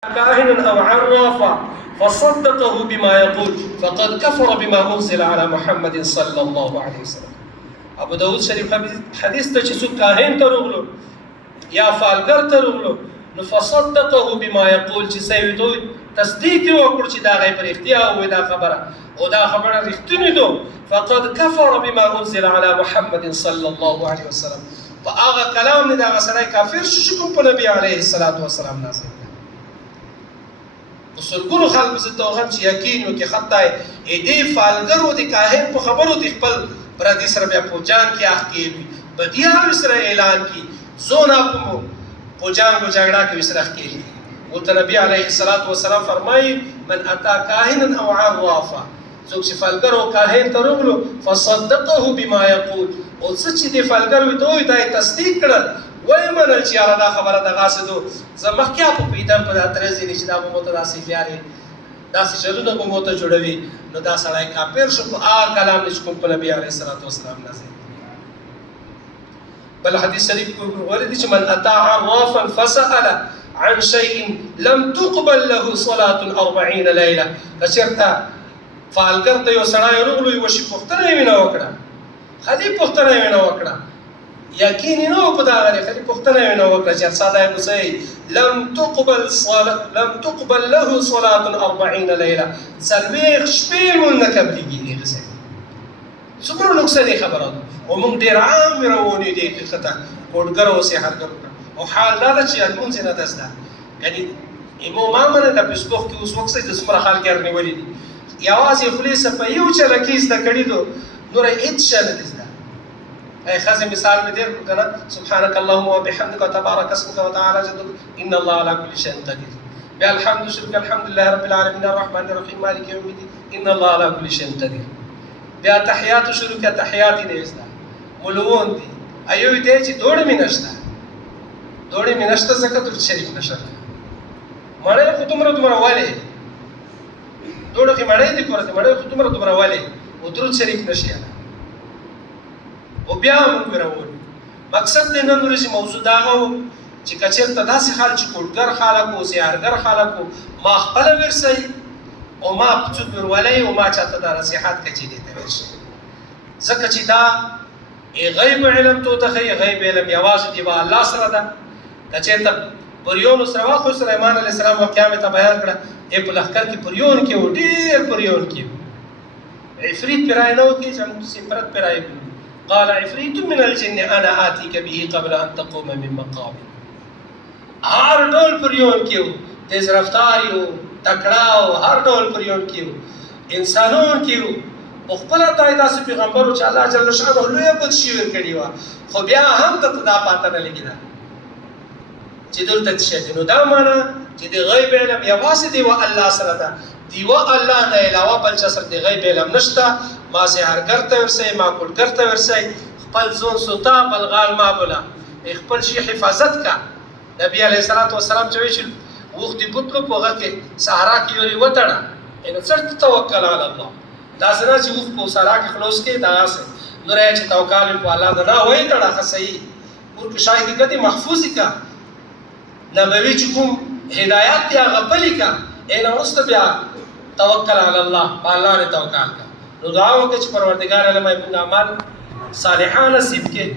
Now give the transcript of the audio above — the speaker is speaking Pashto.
كاهنا أو عرافا فصدقه بما يقول فقد كفر بما أنزل على محمد صلى الله عليه وسلم. ابو داود شریف حدیث ته چې څوک کاهن ته رغلو یا فالګر ته رغلو نو فصدقه بما يقول چې سوي دوی تصدیق وکړي چې دا غي پر اختیار وي دا خبره او دا خبره رښتینی ده فقد كفر بما أنزل على محمد صلى الله عليه وسلم. فاغه کلام نه دا غسړی کافر شو کوم په نبی عليه الصلاه والسلام نازل وسلګونو خلک زه توغم چې یقین وکي خطای دې فالګرو د کاهن په خبرو د خپل پردي سره بیا پوجان کې اخکیږي بدیا سره اعلان کی زونا په پوجان کو جګړه کې سره اخکیږي او ته نبی عليه الصلاه والسلام فرمایي من اتى كاهنا او عرافا څوک چې فالګرو کاهن ته ورغلو فصدقه بما يقول او څه چې د فالګرو دوی ته تصدیق کړل وای منل چې دا خبره د غاسدو زمخکیا په پیدم په اترزي نشي دا مو ته داسې بیاري داسې چلونه په مو ته جوړوي نو دا سړی کافر شو په کلام نش کوم په نبی عليه الصلاه والسلام نازل. بل حدیث شریف کو ورته چې من اتى عرافا فسأل عن شيء لم تقبل له صلاه 40 ليله فشرتا فالګر ته یو سړی ورغلو یو شي پختنه وینه وکړه خدي پختنه وینه وکړه یقین نو په دا غره خدي پختنه وینه وکړه چې ساده کوسي لم تقبل له صلاه 40 ليله سلويخ شپې مون قبليږي دې څه څومره نقصان خبره او موږ ډیر عام رواني دي خطا کوډګر او سي هرګر او حال دا چې المنځ نه دسته یعنی امام امنه د فیسبوک کې اوس وخت د څومره خلک ورنولې دي یوازې خلیص په یو چل کیس د کړي دو نور هیڅ شل دي اي خزي مثال مې دیر کنه سبحانك اللهم وبحمدك وتبارك اسمك وتعالى جدك ان الله على كل شيء قدير يا الحمد شكرك الحمد لله رب العالمين الرحمن الرحيم مالك يوم الدين ان الله على كل شيء قدير بیا تحیات شروع کړه تحیات دې استا مولون دي ايو دې چې دوړ مې نشته زکه تر شریف نشه مړې خو تمره والے دوړ کې مړې دي پرته مړې خو تمره والے او درود شریف نشي او بیا موږ راوړو مقصد د نن ورځې موضوع دا و چې کچېرته داسې حال چې کوډګر خلک او زیارګر خلک ما خپل ورسي او ما څوک ورولای او ما چاته دا نصيحت کوي دې ته ورشي ځکه چې دا غیب علم ته تخی غیب علم یوازې دی الله سره ده کچېرته پریون سره واخو سليمان عليه السلام واقعا ته بیان کړه یې په لخر کې پریون کې و ډیر پریون کې عفریت پرای نو کې چې سپرت پرای قال عفريت من الجن انا آتيك به قبل ان تقوم من مقامك هر ډول پریون کیو تیز رفتاریو تکړاو هر ډول پریون کیو انسانون کیو خپل ته داسې پیغمبرو چې الله جل شانه لوی بد شي ور کړی و خو بیا هم ته دا پاتہ نه لګیدا چې دلته چې نو دا معنا چې د غیب علم یوازې دی و الله سره ده دی و الله نه علاوه بل څه سره د غیب علم نشته ما سي هرګر ته ورسي ما کوډګر ته ورسي خپل ځون سوتا بلغال ما بولا خپل شي حفاظت کا نبی عليه الصلاه والسلام چې وخت بوت کو پوغه کې سهارا کې یو وټړه ان څرت توکل علی الله دا سره چې وخت په سهارا کې خلاص کې دا سه نور چې توکل په الله نه وای تړه خسي ور کې شای کې کدي محفوظ کا نبوي چې کوم هدايت یا غپلی کا ان واستبیا توکل علی الله الله نے توکل کا نو دعا وکړه چې پروردگار عالم موږ اعمال صالحانه نصیب کړي.